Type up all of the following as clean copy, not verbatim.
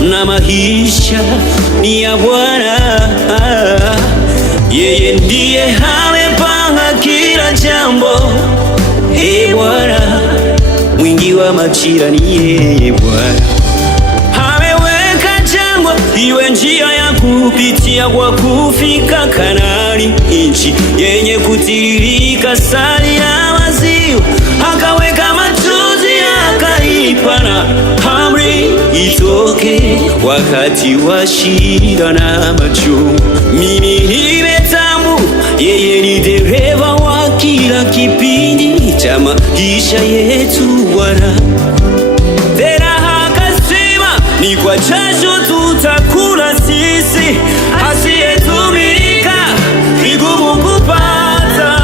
Na maisha ni ya Bwana, yeye ndiye amepanga kila jambo. Bwana mwingi wa majira ni yeye Bwana, ameweka jangwa iwe njia ya kupitia kwa kufika Kanaani, nchi yenye kutiririka asali na maziwa. Akaweka machozi akaipana amri itoke wakati wa shida na machungu. Mimi nimetambua yeye ni dereva wa kila kipindi cha maisha yetu Bwana. Tena akasema ni kwa jasho tutakula sisi, asiyetumika vigumu kupata.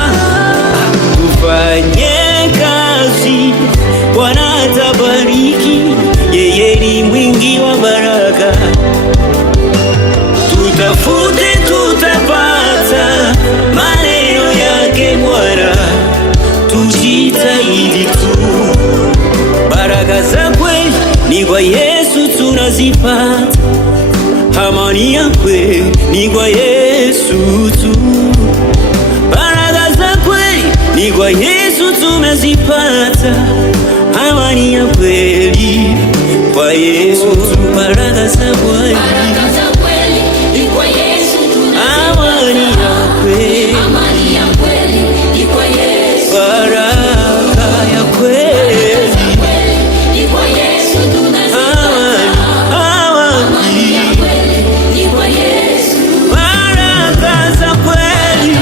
Tufanye kazi, Bwana atabariki, yeye ni mwingi wa baraka. Tutafute tutapata, maneno yake Bwana, tujitahidi tu. Baraka za kweli ni kwa Yesu tunazipata, amani ya kweli ni kwa Yesu tu. Baraka za kweli ni kwa Yesu tumezipata, amani ya kweli kwa Yesu tu. Baraka za kweli ni kwa Yesu tunazipata, amani ya kweli ni kwa Yesu. Baraka ya kweli ni kwa Yesu tunazipata, amani ya kweli ni kwa Yesu. Baraka za kweli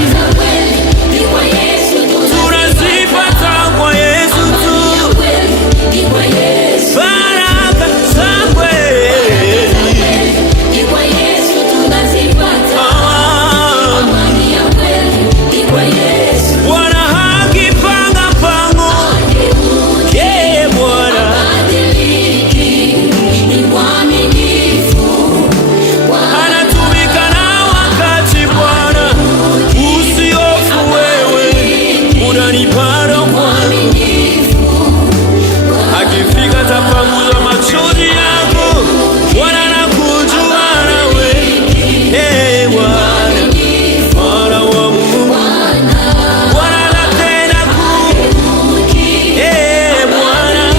ni kwa Yesu tunazipata, kwa Yesu tu. Ni kwa Yesu. Baraka za kweli ni kwa Yesu tunazipata, amani ya kweli ni kwa Yesu. Bwana akipanga pango, yeye Bwana habadiliki, ni mwaminifu, anatumika na wakati. Bwana usihofu wewe, unanipanda mwaminifu, akifika tapanguza machozi yako. Bwana anakujua nawe, Bwana, Bwana wa Mungu, Bwana anatenda Bwana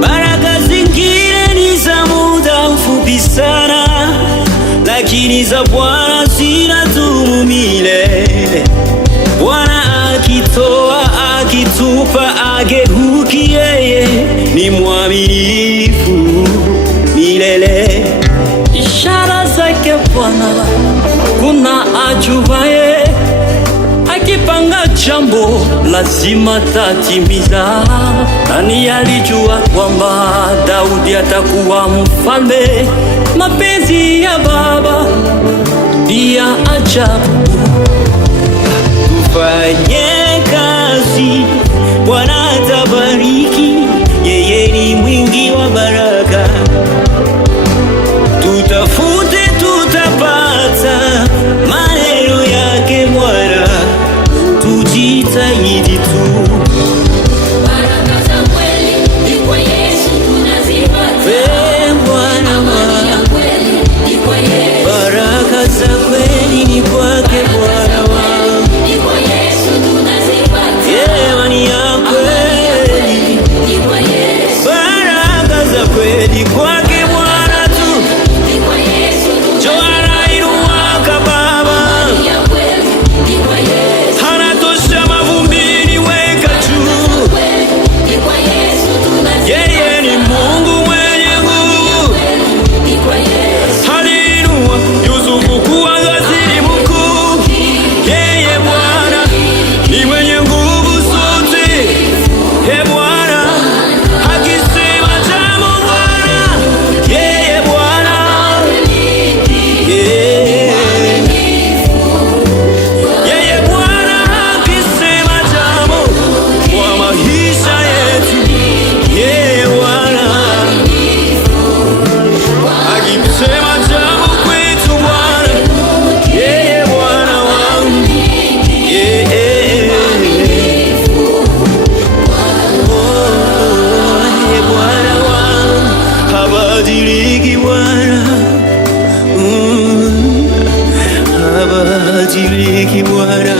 baraka zingine ni za muda mfupi sana, lakini za Bwana zinadumu milele. Bwana akitoa akitupa ageuki, yeye ni mwaminifu milele. Ishara zake Bwana kuna ajuaye, akipanga jambo lazima tatimiza. Nani alijua kwamba Daudi atakuwa mfalme? Mapenzi ya Baba ni ya ajabu. Tufanye kazi, Bwana atabariki, yeye ni mwingi wa baraka. Tutafute tutapata, maneno yake Bwana, tujitahidi tu. Baraka za kweli ni kwa Yesu tunazipata, Bwana, amani ya kweli ni kwa Yesu. baraka za kweli habadiliki Bwana, habadiliki Bwana.